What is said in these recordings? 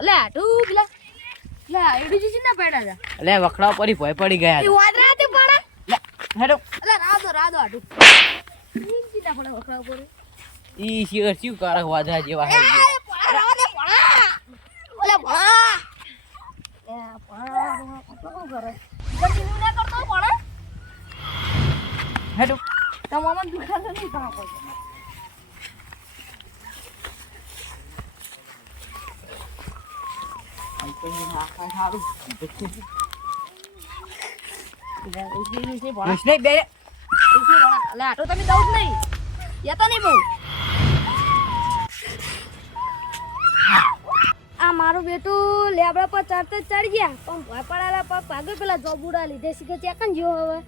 અલે આટું પેલા લે એડી જીસી ના પડ્યા હતા. અલે વખડા પડી ભોય પડી ગયા એ વાદરા તે પાડા. લે હેડો અલે રાદો આટું. જીસી ના પડે વખડા પર. ઈ શિયર શું કરે વાદરા જેવા હે ઓલે ભણા. એ ભણા શું કરે? જલ્દી ના કરતો ભણા. હેડો તો મામા દુખાતો નહીં કામ કરતો. અલે આટો તમે દઉં જ નહીં. યતો નહીં બહુ. આ મારું બેટું લેબડા પર ચડતે ચડી ગયા પણ ભય પડાલા પર ભાગે પેલા જોબુડા લીધે શીખે ચેકન જેવો હવે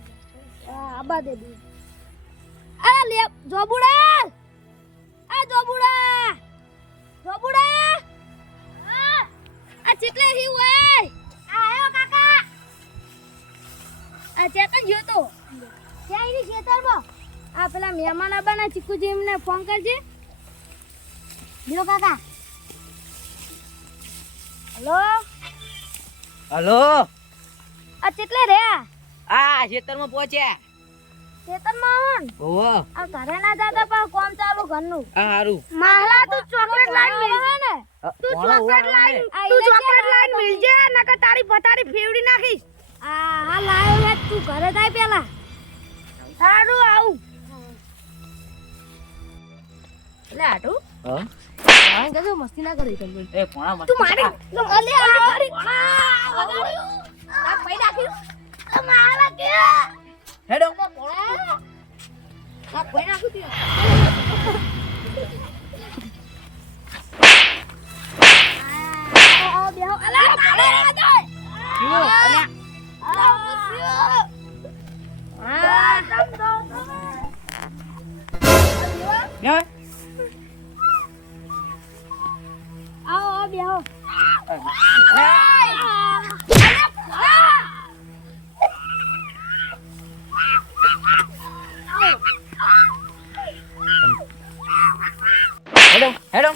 આબા દે દી. અરે લે જોબુડા આ જોબુડા આ ચેટલે હી ઓય આ આયો કાકા આ ચેકન જ્યો તો ક્યાં ઈ ખેતરમાં આ પેલા મહેમાન આબાના ચીકુજી એમને ફોન કરજે. બીજો કાકા હલો આ ચેટલે રે આ ખેતરમાં પહોંચ્યા ખેતરમાં ઓહો આ ઘરે ના જાતા પણ કોમ ચાલુ ઘરનું. આ હારું માલા તું ચોકલેટ લાઈન મિલજે ને તું ચોકલેટ લાઈન મિલજે નકર તારી પતાડી ફેવડી નાખીશ. હા લાયો હે તું ઘરે જાય પેલા. સારું આવું લે આટુ હા આ ગજો મસ્તી ના કરી તમે. એ પોણા મસ્ત તું મારી અલે આ મારી વગાડ્યું આ પૈ નાખ્યું મારા કે હેડો પોણા આ પૈ નાખ્યું તી આ બેહો અલે તારે રે જાય શું અલ્યા લે આવો બેહો હેડો હેડો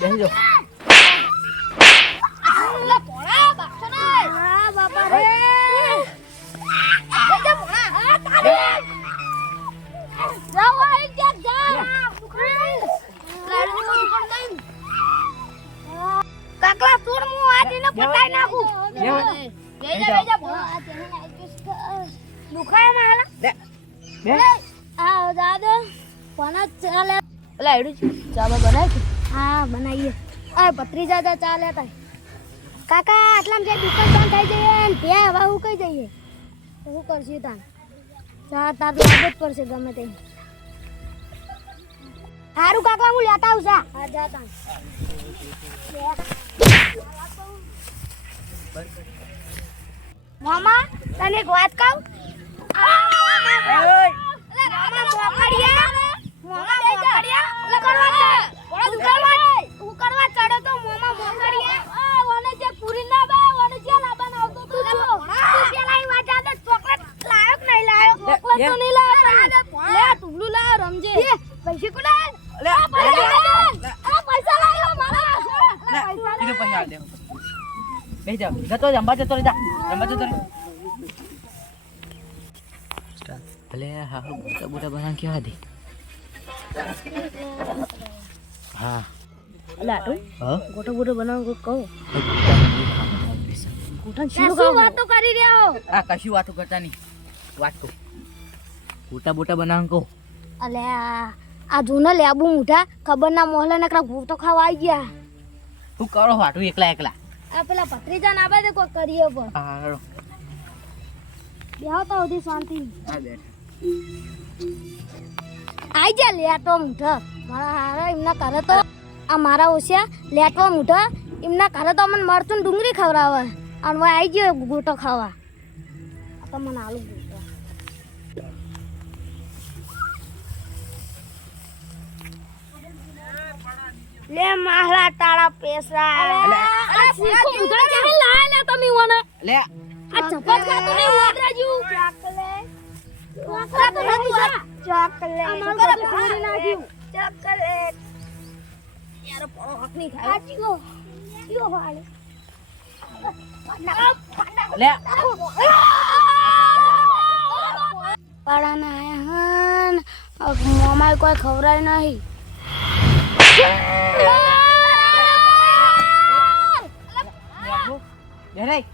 બેહજો કાકલા તું હું આજીને પટાઈ નાખું. દુખાય માલા લે બે આ દાદા કોના ચાલે ઓલા એડું ચાબા બનાવી છે. હા બનાવીએ. આ ભત્રીજા દા ચાલે તા કાકા આટલામાં જે દુકાન બંધ થઈ જઈએ ને તે હવે હું કઈ જઈએ શું કરશું તાન ચા તાર લાગત પડશે ગમે તે. સારું કાકા હું લેતા આવું સા. હા જા તાન મામા તને એક વાત કહું. બેહજો જતો જંબા જતો રે જા જંબા જતો રે ભલે હા મોટા મોટા બના કેવા દે હા લાટુ હા ગોટો ગોટો બનાવો કહો. કુટન શું વાતો કરી રહ્યા હો? આ કશું વાતો કરતા નહીં વાત કહું મોટા મોટા બનાવ કહો. અલે આ જૂના લેબુ મુઠા ખબર ના મોહલા નકરા ભૂતો ખાવા આવી ગયા. હું કરો વાટું એકલા એકલા આ પેલા ભત્રીજા ના આવે કોઈ કરીએ પણ હા હાલો બેહો તો ઓધી શાંતિ આ બેઠ આઈ જા લેટો મુઠા મારા હારા એમના કરે તો આ મારા ઓછ્યા લેટો મુઠા એમના ઘરે તો અમને મરચું ડુંગળી ખવડાવે અને હવે આવી ગયો ગોટો ખાવા આ તો મને આલુ ગોટો લે મારા તાળા પેસા શીખો ઉધા ચાલે લાયા તમે ઓને લે આ ચપત ખાતો ને ઓદરાજુ ચોકલેટ યાર પડો હક નહીં ખાય આચીઓ કયો વાલે લે પાડાના આયા હન મોમાય કોઈ ખવરાય નહીં રે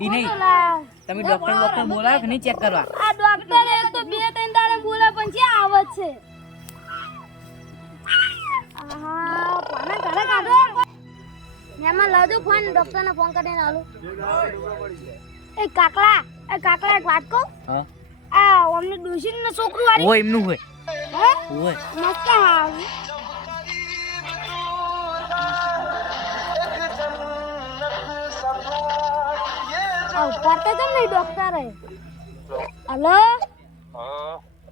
ઈ નહીં તમે ડોક્ટર બોલાવ્યો કે નહીં ચેક કરવા આ ડોક્ટર એક તો 2-3 દાડે બોલા પણ છે આવત છે આહા કોને ઘરે કાઢો એમાં લાવજો ફોન ડોક્ટરને ફોન કરીને આલો એ કાકલા એક વાત કહું હા આ અમને ડોશીને છોકરું વાળી ઓ એમનું હોય હે ઓય મસ્ત હાવ કરતા કેમ નહીં ડોક્ટર હલો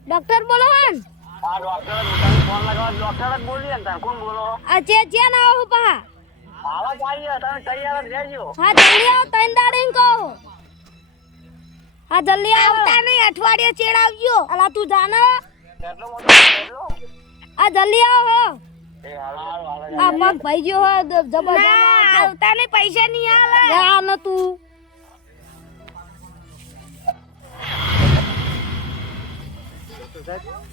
ડોક્ટર બોલો હન હા ડોક્ટર ફોન લગાવ ડોક્ટર જ બોલી ને કોણ બોલો આ જે ના આવો પા આવા જોઈએ તમે તૈયાર જ રહેજો હા જલ્દી આવો 3 દાડે કહો હા જલ્દી આવતા નહીં અઠવાડિયે ચેડાવજો અલા તું જાને કેટલો મોટો કેટલો આ જલ્દી આવો એ હાલ આ પગ ભાઈ ગયો હો જબરજસ્ત આવતા નહીં પૈસા નહીં આલે જા ન તું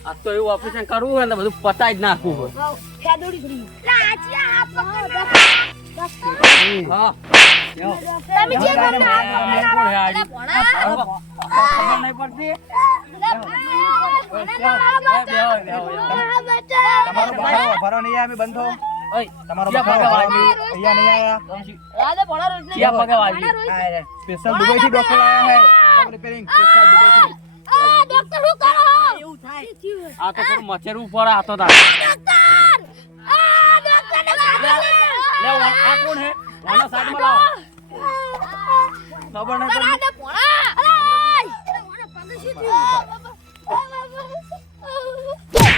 આ તો એવું ઓપરેશન કરવું હોય ને બધું પતાઈ જ નાખવું હોય ખેદોડી ફરી લાચિયા હાથ પકડ હા તમે જે મને હાથ કોણ હે આજી ભણા ખબર નહીં પડતી ભરો નહીં અમે બંધો ઓય તમારો ક્યાં બખારો પગે ભરો વાગી? નહીં. અહીંયા નહીં આયા ક્યાં પગે વાગી? સ્પેશિયલ દુબઈ થી ડોક્ટર આયા હે सब रिपेयरिंग स्पेशિયલ દુબઈ થી આ ડોક્ટર શું કરો આ તો થોડું મચેરવું પડે આ તો તાર ડોક્ટર આ ડોક્ટર ને લે આ કોણ હે વાલા સાઈડ માં લાવો ખબર નહીં પડતી રાડે પોળા અરે ઓને પગ શું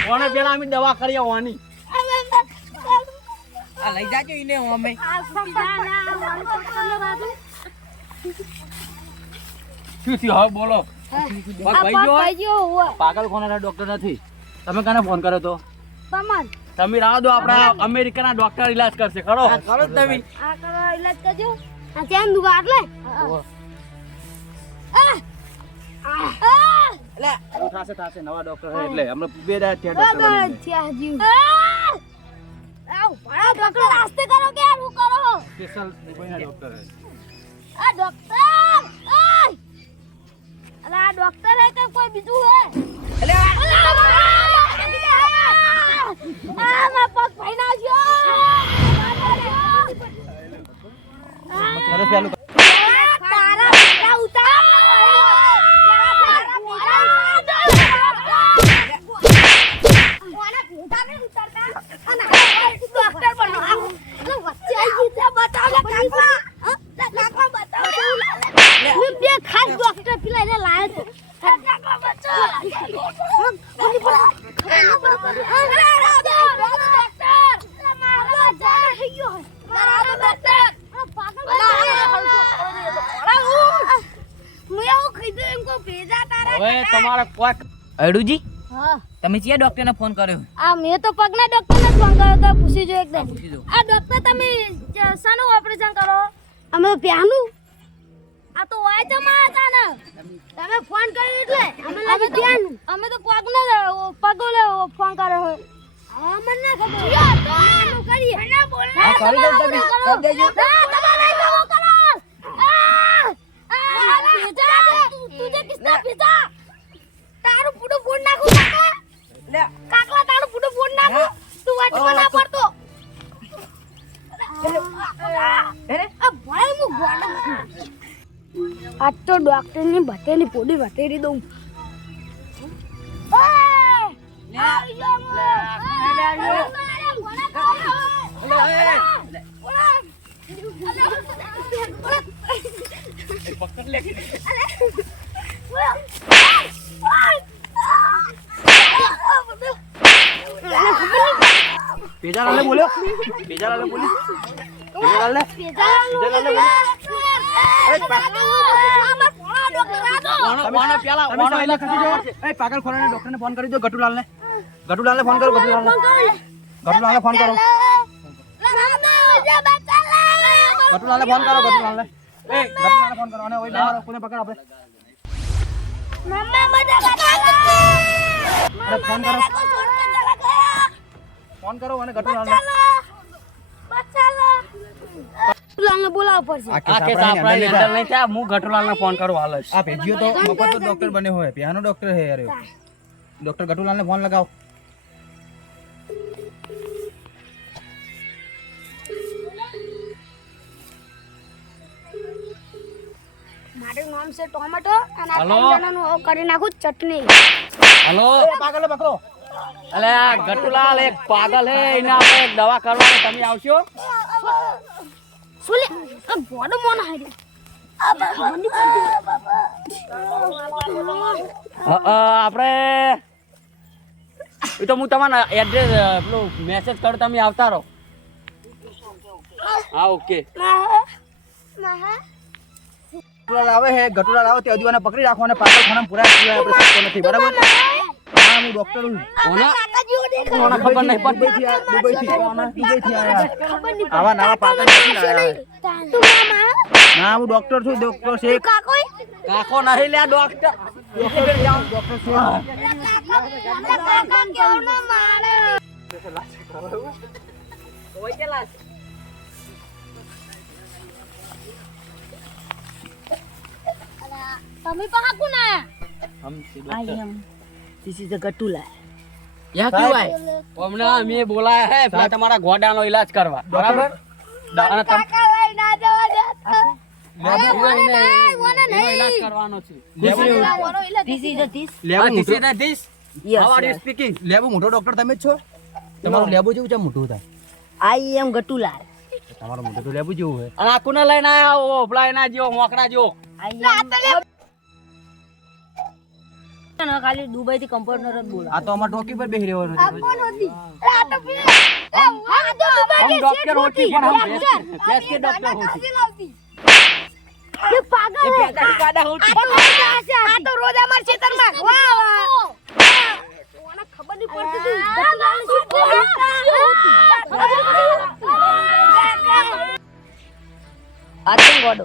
કોને પેલા અમે દવા કરી આવવાની આ લઈ જાજો ઈને હું અમે શું થયું હવે બોલો પગ ભાઈ ગયો હોય? પાગલ કોને ડોક્ટર નથી તમે કને ફોન કર્યો તો તમે રાહ દો આપણા અમેરિકાના ડોક્ટર ઈલાજ કરશે ખરો કરો જ તમે આ કરો ઈલાજ કરજો આ ત્યાં દુગાર લે લે થાશે નવા ડોક્ટર છે એટલે હમણાં બે દાડા ત્યાં ડોક્ટર બની ડોક્ટર આસ્તે કરો કે હું કરો સ્પેશિયલ દુબઈના ડોક્ટર છે આ ડોક્ટર અલા આ ડોક્ટર હે કે કોઈ બીજું હે અલે આ મા પગ ભાઈ ના ગયો અરે પેલું તારા બેટા ઉતાર ડોક્ટર બનો વચ્ચે આવી ગઈ બતાવ લે કાકા બતાવ લે બે ખાસ ડોક્ટર પેલા એને લાયો તો કાકા બચાવ ઓલી પર હવે તમારે કોક અડુજી હા તમે ક્યાં ડોક્ટરને ફોન કર્યો આ મેં તો પગના ડોક્ટરને ફોન કર્યો તો પૂછી જો એકદમ પૂછી જો. આ ડોક્ટર તમે શાનું ઓપરેશન કરો અમે પ્યાનું આ તો વાય જમા હતા ને તમે ફોન કર્યો એટલે અમે પ્યાનું અમે તો પગને પગોલે ફોન કર્યો હોય મને ના ખબર તો આનું કરીએ ના બોલ હા, કરી દો તમે. કરી દેજો. તમારે નહીં કરો તું જે કિસના પીઝા તારું પૂડું ફોડ નાખું કાકા લે કાકલા તારું પૂડું ફોડ નાખું તું વાટમાં ના પડતો અરે આ ભાઈ હું ગોડા આજ તો ડોક્ટરની બટેલી પોડી વટેરી દઉં પેજાલાલે બોલ્યો પેજાલાલે બોલી પેજાલાલે પેજાલાલે બોલી કોનો પેલા કોનો એલા ખસી જાવ એ પાગલ ખોરાને ડોક્ટરને ફોન કરી દો ગટુલાલને ફોન કરો ગટુલાલને ફોન કરો ગટુલાલને ફોન કરો ગટુલાલને એ ગટુલાલને ફોન કરો અને ઓય બહાર કોને પકડ આપણે મમ્મા મજા બતા અરે ફોન કરો ફોન કરો અને ગટુલાલને ગટુલાલને બોલાવવો પડશે આ કેસ આપણા હેન્ડલ નહીં થયા હું ગટુલાલને ફોન કરું હાલ જ આ ભેજીઓ તો મફત ડોક્ટર બને હોય पियानो डॉक्टर है यार डॉक्टर गटूलाल ने फोन लगाओ મારું નામ છે ટોમેટો અને આ હલો? કંદણાનું કરી નાખું ચટણી હલો पागल पकड़ो અલે આ ગટુલાલ એક પાગલ હે એને આપણે એક દવા કરવાની તમે આવશો સુલે આ બોડો મોન હારી આપણે એ તો હું તમારા એડ્રેસ પેલો મેસેજ કરું તમે આવતા રહો હા ઓકે गटूलाल आवे है गटूलाल आओ ते अदीवाने पकड़ी राखो ने पागल खाना पूरा पूरा આપણે સસ્તો નથી બરાબર હા હું ડોક્ટર છું કોના કાકાજીઓ દેખાય કોના ખબર નહીં પડતી दुबई થી आया આવા નવા પાગલ નથી આયા તું મામા ના હું ડોક્ટર છું ડોક્ટર છે કાકોઈ કાકો નહીં લે ડોક્ટર ડોક્ટર છે કાકા કેવું ના મારે તમે પહા કોણ આયા This is the Gatula. યા ક્યું આય હમણાં અમે બોલાયા હે પેલા તમારા ગોડાનો ઈલાજ કરવા બરાબર અને કાકા લઈ ના જવા દેતા એનો ઈલાજ કરવાનો છે This is the this. આ this is the this Yes, how are you yes. speaking લેબુ મોટો ડોક્ટર તમે જ છો તમારું લેબુ જેવું છે મોટું થાય I am Gatula. તમારું મોટું તો લેબુ જેવું હોય અને આ કોને લઈને આયા ઓ પેલા એના જેવો મોકરા જેવો I am. ના ખાલી દુબઈ થી કમ્પાઉન્ડર જ બોલા આ તો અમાર ટોકી પર બેહી રહ્યો આ કોણ હતી આ તો પી આ તો हम डॉक्टर होती पर हम भैंस के डॉक्टर होती ये पागल ये है पैदा पैदा होती આ તો રોજ અમાર ખેતરમાં વાહ વાહ ઓના ખબર નહીં પડતી તું આતંક ગોડો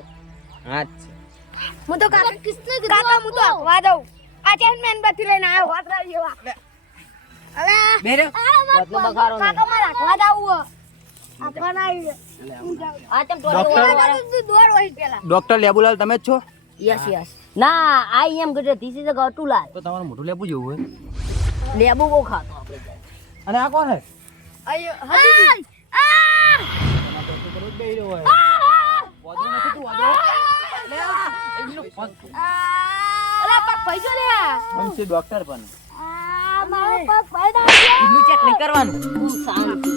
હું તો કાકા કિસને કાકા હું તો હવા દઉં આ ચેનમેન બથી લઈને આવ્યો વાતરા જેવા અલે બેરે વાતનો બખારો નહીં. કાકા મારા હવા દાવું આપણ આવી આતંક ડોક્ટર તું દોર હોય પેલા ડોક્ટર લેબુલાલ તમે જ છો યસ યસ ના I am Gatula. This is the Gatula. તો તમારું મોટું લેબુ જેવું હોય લેબુ બહુ ખાતો આપણે અને આ કોણ હે અયો હજી રોજ બેહી રહ્યો હોય વાદળો નથી તું વાદળો અલા પગ પૈસો લે हम से डॉक्टर बने મારો પગ પૈડા ગયો કિડની ચેક નહીં કરવાનું પૂરું શાંતિ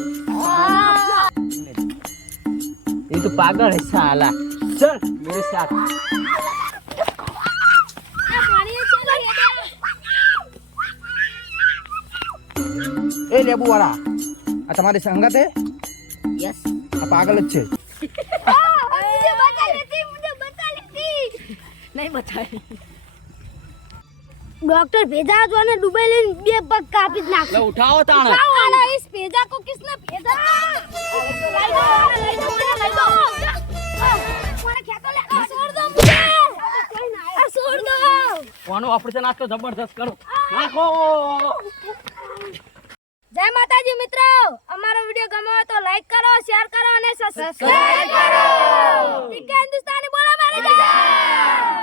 ये तो पागल है साला चल मेरे साथ આ પાણી છે ए लेबू वाला આ તમારી સંગત હે યસ આ પાગલ જ છે मुझे बता लेती નહીં બતાય डॉक्टर भेजा जो ने दुबई ले बे पग कापी नाख ले उठाओ ताण आना इस भेजा को किसने भेजा लाई दो लाई दो મને ખેતો લે છોડ દો મુझे આ છોડ દો કોનો ઓપરેશન આજ તો જબરદસ્ત કરો નાખો જય માતાજી મિત્રો અમારો વિડિયો ગમ્યો હોય તો લાઈક કરો શેર કરો અને સબસ્ક્રાઇબ કરો ઠીક છે હિન્દુસ્તાની બોલો મારી જય